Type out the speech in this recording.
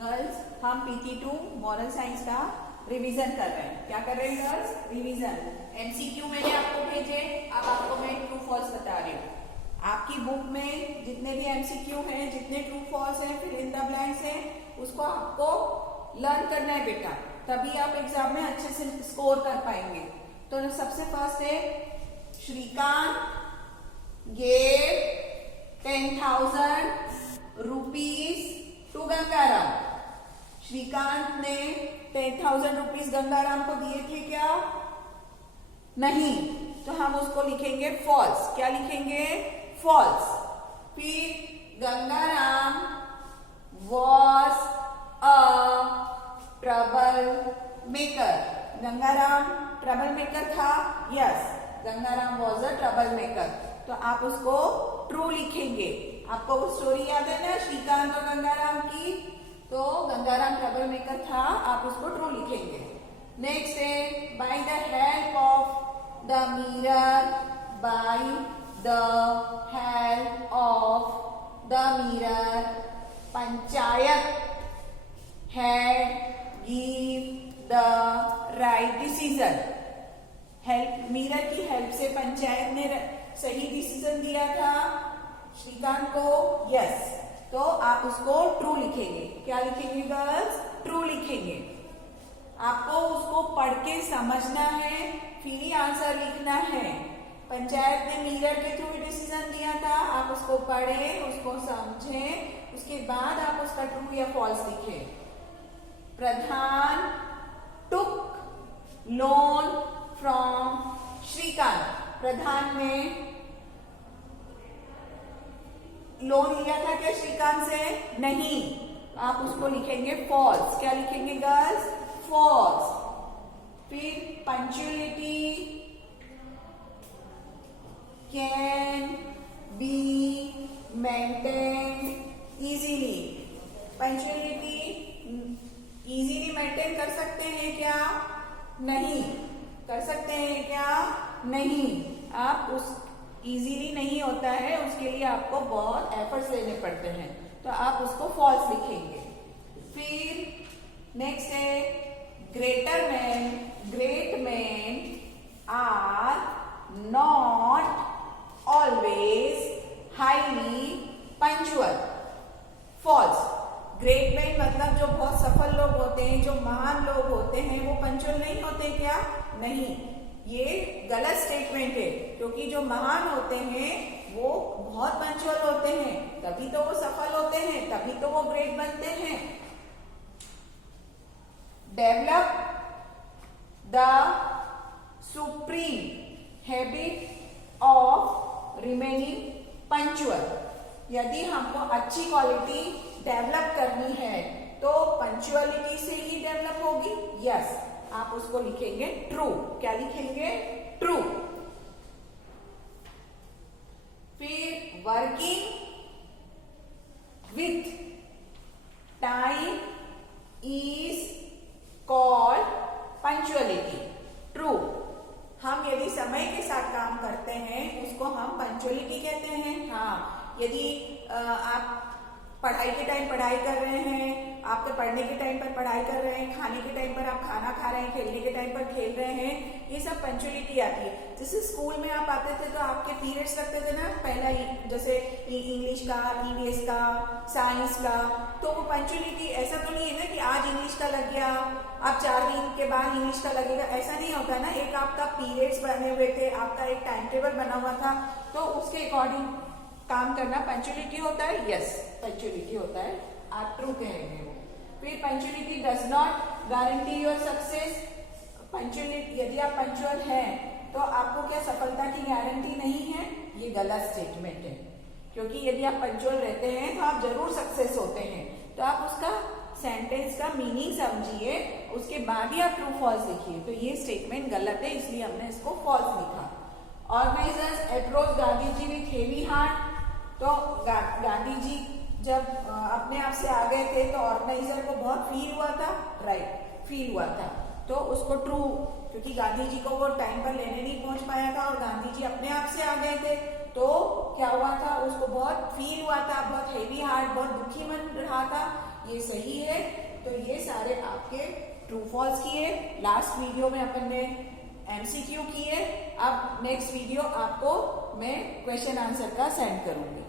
Girls हम PT2 moral science का revision कर रहे हैं। क्या कर रहे हैं गर्ल्स? रिवीजन। MCQ मैंने आपको भेजे, अब आपको मैं ट्रू फॉल्स बता रही हूँ। आपकी बुक में जितने भी MCQ हैं, जितने ट्रू फॉल्स हैं, फिर इन द ब्लैंक्स हैं, उसको आपको लर्न करना है बेटा, तभी आप एग्जाम में अच्छे से स्कोर कर पाएंगे। तो सबसे फर्स्ट है Shrikant gave 10,000 rupees to Gangaram. Shrikant ने 10,000 रुपीज गंगाराम को दिए थे क्या? नहीं, तो हम उसको लिखेंगे फॉल्स। क्या लिखेंगे? फॉल्स। फिर Gangaram was a trouble maker. Gangaram trouble maker था? Yes, Gangaram was a trouble maker. तो आप उसको ट्रू लिखेंगे। आपको वो स्टोरी याद है ना श्रीकांत और गंगाराम की? तो गंगाराम ट्रबल मेकर था, आप उसको ट्रू लिखेंगे। नेक्स्ट है by the help of the mirror. By the help of the mirror panchayat had give the right decision. Help, mirror की हेल्प से पंचायत ने सही डिसीजन दिया था श्रीकांत को। यस, तो आप उसको ट्रू लिखेंगे। क्या लिखेंगे गर्ल्स? ट्रू लिखेंगे। आपको उसको पढ़ के समझना है, फिर ही आंसर लिखना है। पंचायत ने मिरर के थ्रू डिसीजन दिया था, आप उसको पढ़ें, उसको समझें, उसके बाद आप उसका ट्रू या फॉल्स लिखें। प्रधान टुक लोन फ्रॉम श्रीकांत। प्रधान ने लोन लिया था क्या श्रीकांत से? नहीं, आप उसको लिखेंगे फॉल्स। क्या लिखेंगे गर्ल्स? फॉल्स। फिर punctuality can be maintained easily. Punctuality easily maintain कर सकते हैं क्या? नहीं। कर सकते हैं क्या? नहीं। आप उस इजीली नहीं होता है, उसके लिए आपको बहुत एफर्ट्स लेने पड़ते हैं, तो आप उसको फॉल्स लिखेंगे। फिर नेक्स्ट है greater man. Great man are not always highly punctual. False. Great man मतलब जो बहुत सफल लोग होते हैं, जो महान लोग होते हैं, वो पंक्चुअल नहीं होते क्या? नहीं, ये गलत स्टेटमेंट है, क्योंकि जो महान होते हैं वो बहुत पंक्चुअल होते हैं, तभी तो वो सफल होते हैं, तभी तो वो ग्रेट बनते हैं। Develop the supreme habit of remaining punctual. यदि हमको अच्छी क्वालिटी डेवलप करनी है तो पंक्चुअलिटी से ही डेवलप होगी। यस, आप उसको लिखेंगे ट्रू। क्या लिखेंगे? ट्रू। फिर working with time is called punctuality. True. हम यदि समय के साथ काम करते हैं उसको हम पंक्चुअलिटी कहते हैं। हाँ, यदि आप पढ़ाई के टाइम पढ़ाई कर रहे हैं, आपके पढ़ने के टाइम पर पढ़ाई कर रहे हैं, खाने के टाइम पर आप खाना खा रहे हैं, खेलने के टाइम पर खेल रहे हैं, ये सब पंक्चुअलिटी आती है। जैसे स्कूल में आप आते थे तो आपके पीरियड्स लगते थे ना, पहला जैसे इंग्लिश का, EVS का, साइंस का, तो वो पंक्चुअलिटी ऐसा तो नहीं है ना कि आज इंग्लिश का लग गया, अब 4 दिन के बाद इंग्लिश का लगेगा, ऐसा नहीं होता ना। एक आपका पीरियड्स बने हुए थे, आपका एक टाइम टेबल बना हुआ था, तो उसके अकॉर्डिंग काम करना पंक्चुअलिटी होता है। यस, पंक्चुअलिटी होता है, आप ट्रू कहेंगे वो। फिर punctuality does not guarantee your success. Punctuality, यदि आप पंक्चुअल हैं तो आपको क्या सफलता की गारंटी नहीं है? ये गलत स्टेटमेंट है, क्योंकि यदि आप पंक्चुअल रहते हैं तो आप जरूर सक्सेस होते हैं। तो आप उसका सेंटेंस का मीनिंग समझिए, उसके बाद ही आप ट्रू फॉल्स लिखिए। तो ये स्टेटमेंट गलत है, इसलिए हमने इसको फॉल्स लिखा। Organisers approach Gandhi ji with heavy heart. तो गांधी जी जब अपने आप से आ गए थे तो ऑर्गेनाइजर को बहुत फील हुआ था। राइट, फील हुआ था, तो उसको ट्रू, क्योंकि गांधी जी को वो टाइम पर लेने नहीं पहुंच पाया था और गांधी जी अपने आप से आ गए थे, तो क्या हुआ था, उसको बहुत फील हुआ था, बहुत हेवी हार्ट, बहुत दुखी मन रहा था। ये सही है। तो ये सारे आपके ट्रू फॉल्स किए। लास्ट वीडियो में अपन ने एमसीक्यू किए। अब नेक्स्ट वीडियो आपको मैं क्वेश्चन आंसर का सेंड करूंगी।